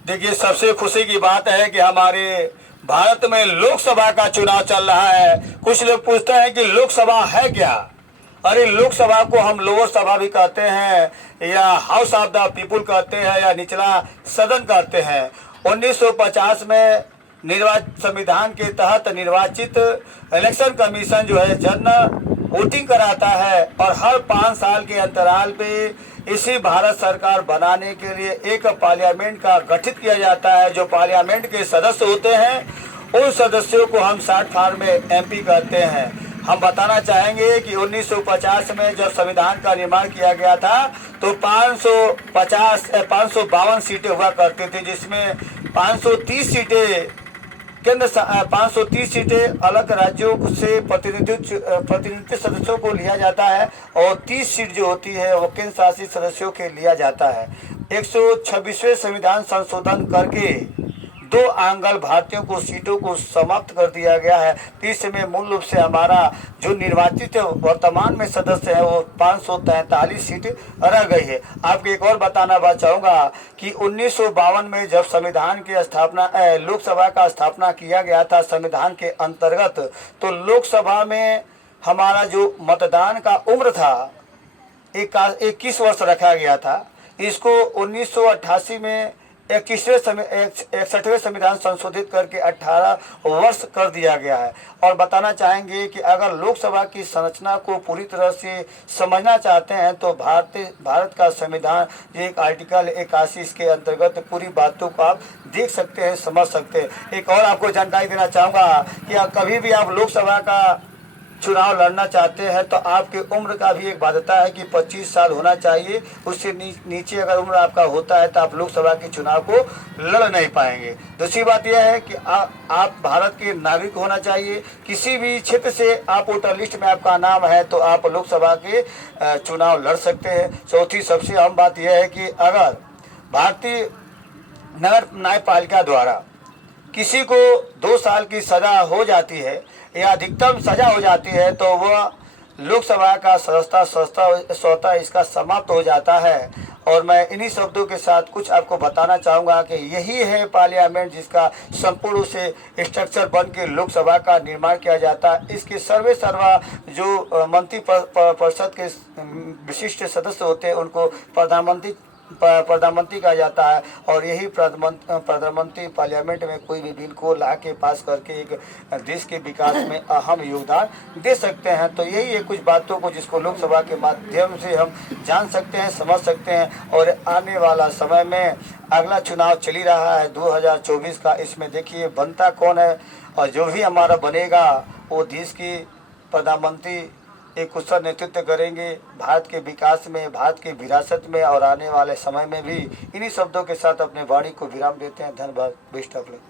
देखिए, सबसे खुशी की बात है कि हमारे भारत में लोकसभा का चुनाव चल रहा है। कुछ लोग पूछते हैं कि लोकसभा है क्या। अरे, लोकसभा को हम लोअर सभा भी कहते हैं या हाउस ऑफ द पीपुल कहते हैं या निचला सदन कहते हैं। 1950 में संविधान के तहत निर्वाचित इलेक्शन कमीशन जो है जनरल वोटिंग कराता है और हर 5 साल के अंतराल पे इसी भारत सरकार बनाने के लिए एक पार्लियामेंट का गठित किया जाता है। जो पार्लियामेंट के सदस्य होते हैं उन सदस्यों को हम शॉर्ट फॉर्म में एमपी कहते हैं। हम बताना चाहेंगे कि 1950 में जब संविधान का निर्माण किया गया था तो 552 सीटें हुआ करती थी, जिसमें 530 सीटें 530 सीटें अलग राज्यों से प्रतिनिधि सदस्यों को लिया जाता है और 30 सीट जो होती है वो केंद्र शासित सदस्यों के लिया जाता है। 126वें संविधान संशोधन करके 2 आंगल भारतीयों को सीटों को समाप्त कर दिया गया है। इस समय मूल रूप से हमारा जो निर्वाचित वर्तमान में सदस्य है वो 543 सीट रह गई है। आपको एक और बताना चाहूँगा कि 1952 में जब संविधान की स्थापना लोकसभा का स्थापना किया गया था संविधान के अंतर्गत, तो लोकसभा में हमारा जो मतदान का उम्र था 21 वर्ष रखा गया था। इसको 1988 में 61वें संविधान संशोधित करके 18 वर्ष कर दिया गया है। और बताना चाहेंगे कि अगर लोकसभा की संरचना को पूरी तरह से समझना चाहते हैं तो भारत का संविधान जो एक आर्टिकल 81 के अंतर्गत पूरी बातों को आप देख सकते हैं, समझ सकते हैं। एक और आपको जानकारी देना चाहूँगा कि कभी भी आप लोकसभा का चुनाव लड़ना चाहते हैं तो आपकी उम्र का भी एक बाध्यता है कि 25 साल होना चाहिए। उससे नीचे अगर उम्र आपका होता है तो आप लोकसभा के चुनाव को लड़ नहीं पाएंगे। दूसरी बात यह है कि आप भारत के नागरिक होना चाहिए। किसी भी क्षेत्र से आप वोटर लिस्ट में आपका नाम है तो आप लोकसभा के चुनाव लड़ सकते हैं। चौथी सबसे अहम बात यह है कि अगर भारतीय नगर न्यायपालिका द्वारा किसी को 2 साल की सजा हो जाती है या अधिकतम सजा हो जाती है तो वह लोकसभा का सदस्यता स्वतः इसका समाप्त हो जाता है। और मैं इन्हीं शब्दों के साथ कुछ आपको बताना चाहूँगा कि यही है पार्लियामेंट जिसका संपूर्ण से स्ट्रक्चर बन के लोकसभा का निर्माण किया जाता है। इसके सर्वा जो मंत्री परिषद के विशिष्ट सदस्य होते हैं उनको प्रधानमंत्री कहा जाता है। और यही प्रधानमंत्री पार्लियामेंट में कोई भी बिल को ला के पास करके एक देश के विकास में अहम योगदान दे सकते हैं। तो यही है कुछ बातों को जिसको लोकसभा के माध्यम से हम जान सकते हैं, समझ सकते हैं। और आने वाला समय में अगला चुनाव चल ही रहा है 2024 का, इसमें देखिए बनता कौन है और जो भी हमारा बनेगा वो देश की प्रधानमंत्री एक कुशल नेतृत्व करेंगे भारत के विकास में, भारत की विरासत में। और आने वाले समय में भी इन्हीं शब्दों के साथ अपने वाणी को विराम देते हैं। धन्यवाद। Best of luck.